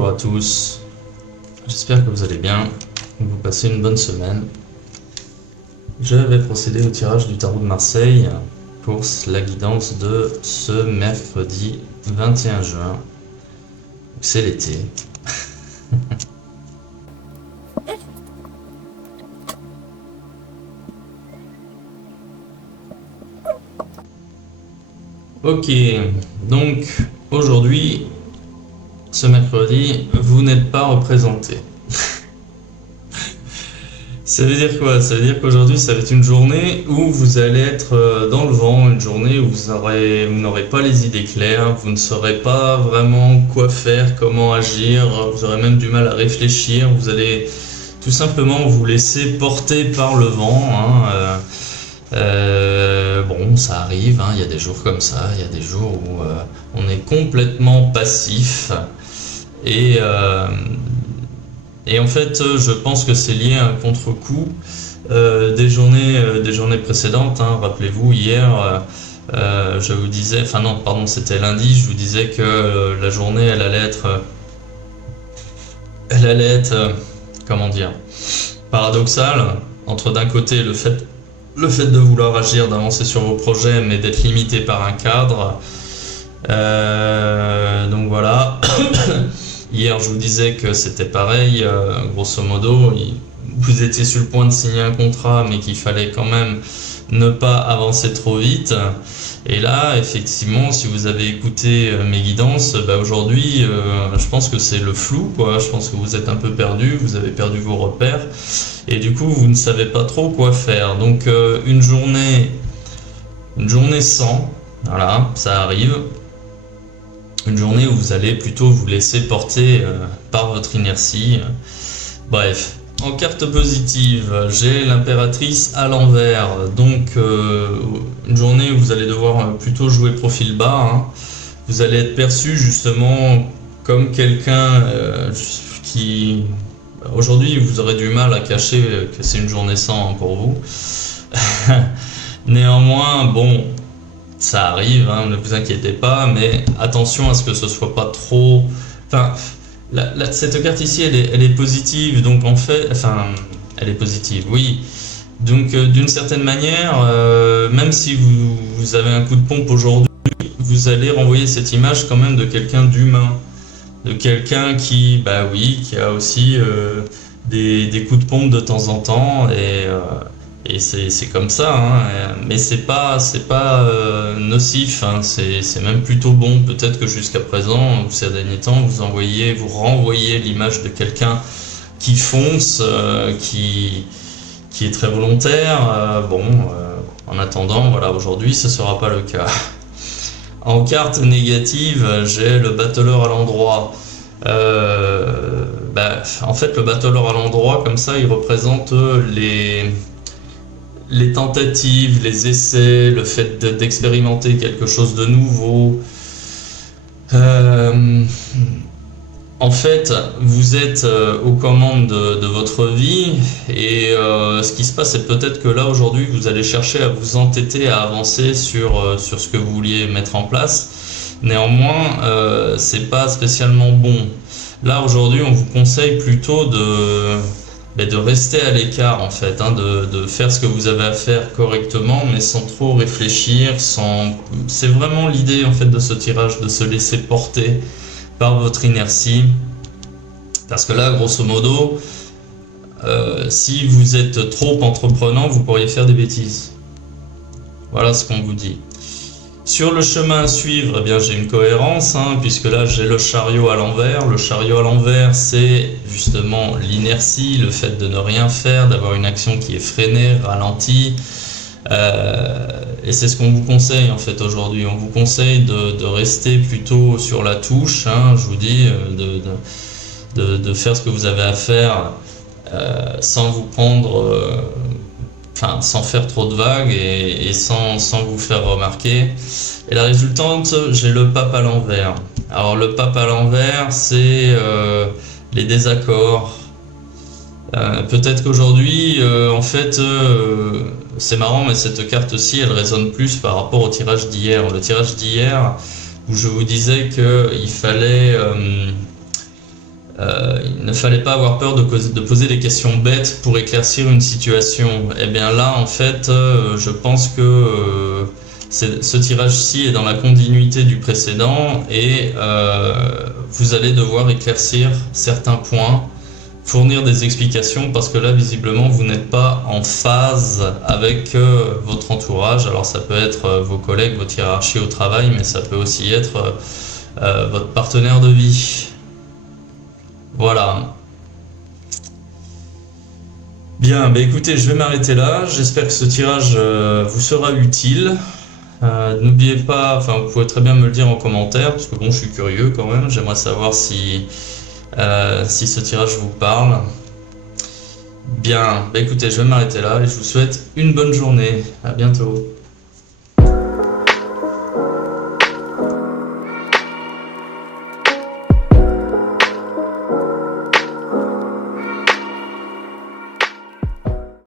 Bonjour à tous, j'espère que vous allez bien, que vous passez une bonne semaine. Je vais procéder au tirage du tarot de Marseille pour la guidance de ce mercredi 21 juin. C'est l'été. Ok, donc aujourd'hui, ce mercredi, vous n'êtes pas représenté. Ça veut dire quoi? Ça veut dire qu'aujourd'hui, ça va être une journée où vous allez être dans le vent, une journée où vous n'aurez pas les idées claires, vous ne saurez pas vraiment quoi faire, comment agir, vous aurez même du mal à réfléchir, vous allez tout simplement vous laisser porter par le vent, hein. Bon, ça arrive, hein, il y a des jours comme ça, il y a des jours où on est complètement passif et en fait, je pense que c'est lié à un contre-coup des journées précédentes, hein. Rappelez-vous, hier, je vous disais, enfin non, pardon, c'était lundi, je vous disais que la journée, elle allait être, comment dire, paradoxale, entre d'un côté le fait de vouloir agir, d'avancer sur vos projets, mais d'être limité par un cadre. Donc voilà. Hier, je vous disais que c'était pareil, grosso modo, vous étiez sur le point de signer un contrat, mais qu'il fallait quand même ne pas avancer trop vite. Et là, effectivement, si vous avez écouté mes guidances, aujourd'hui, je pense que c'est le flou, quoi. Je pense que vous êtes un peu perdu, vous avez perdu vos repères, et du coup, vous ne savez pas trop quoi faire. Donc, une journée sans, voilà, ça arrive. Une journée où vous allez plutôt vous laisser porter par votre inertie. Bref, en carte positive, j'ai l'impératrice à l'envers. Donc une journée où vous allez devoir plutôt jouer profil bas, hein. Vous allez être perçu justement comme quelqu'un qui... Aujourd'hui, vous aurez du mal à cacher que c'est une journée sans pour vous. Néanmoins, bon... Ça arrive, hein, ne vous inquiétez pas, mais attention à ce que ce soit pas trop... Enfin, cette carte ici, elle est positive, donc en fait... Enfin, elle est positive, oui. Donc, d'une certaine manière, même si vous avez un coup de pompe aujourd'hui, vous allez renvoyer cette image quand même de quelqu'un d'humain. De quelqu'un qui, bah oui, qui a aussi des coups de pompe de temps en temps, et c'est comme ça, hein. Mais c'est pas nocif, hein. C'est même plutôt bon. Peut-être que jusqu'à présent, ces derniers temps, vous renvoyez l'image de quelqu'un qui fonce, qui est très volontaire. En attendant, voilà, aujourd'hui, ce sera pas le cas. En carte négative, j'ai le battleur à l'endroit. En fait, le battleur à l'endroit, comme ça, il représente les tentatives, les essais, le fait d'expérimenter quelque chose de nouveau. En fait, vous êtes aux commandes de votre vie, et ce qui se passe, c'est peut-être que là, aujourd'hui, vous allez chercher à vous entêter à avancer sur ce que vous vouliez mettre en place. Néanmoins, c'est pas spécialement bon. Là, aujourd'hui, on vous conseille plutôt de rester à l'écart, en fait, hein, de faire ce que vous avez à faire correctement, mais sans trop réfléchir, c'est vraiment l'idée, en fait, de ce tirage, de se laisser porter par votre inertie. Parce que là, grosso modo, si vous êtes trop entreprenant, vous pourriez faire des bêtises. Voilà ce qu'on vous dit. Sur le chemin à suivre, eh bien, j'ai une cohérence, hein, puisque là j'ai le chariot à l'envers. Le chariot à l'envers, c'est justement l'inertie, le fait de ne rien faire, d'avoir une action qui est freinée, ralentie. Et c'est ce qu'on vous conseille en fait aujourd'hui. On vous conseille de rester plutôt sur la touche, hein, je vous dis, de faire ce que vous avez à faire sans vous prendre... sans faire trop de vagues et sans vous faire remarquer. Et la résultante, j'ai le pape à l'envers. Alors le pape à l'envers, c'est les désaccords. Peut-être qu'aujourd'hui, en fait, c'est marrant, mais cette carte-ci, elle résonne plus par rapport au tirage d'hier. Le tirage d'hier, où je vous disais qu'il fallait Il ne fallait pas avoir peur de poser des questions bêtes pour éclaircir une situation. Et bien là, en fait, je pense que ce tirage-ci est dans la continuité du précédent et vous allez devoir éclaircir certains points, fournir des explications parce que là, visiblement, vous n'êtes pas en phase avec votre entourage. Alors ça peut être vos collègues, votre hiérarchie au travail, mais ça peut aussi être votre partenaire de vie. Voilà. Bien, bah écoutez, je vais m'arrêter là. J'espère que ce tirage vous sera utile. N'oubliez pas, enfin vous pouvez très bien me le dire en commentaire, parce que bon, je suis curieux quand même. J'aimerais savoir si ce tirage vous parle. Bien, bah écoutez, je vais m'arrêter là et je vous souhaite une bonne journée. À bientôt.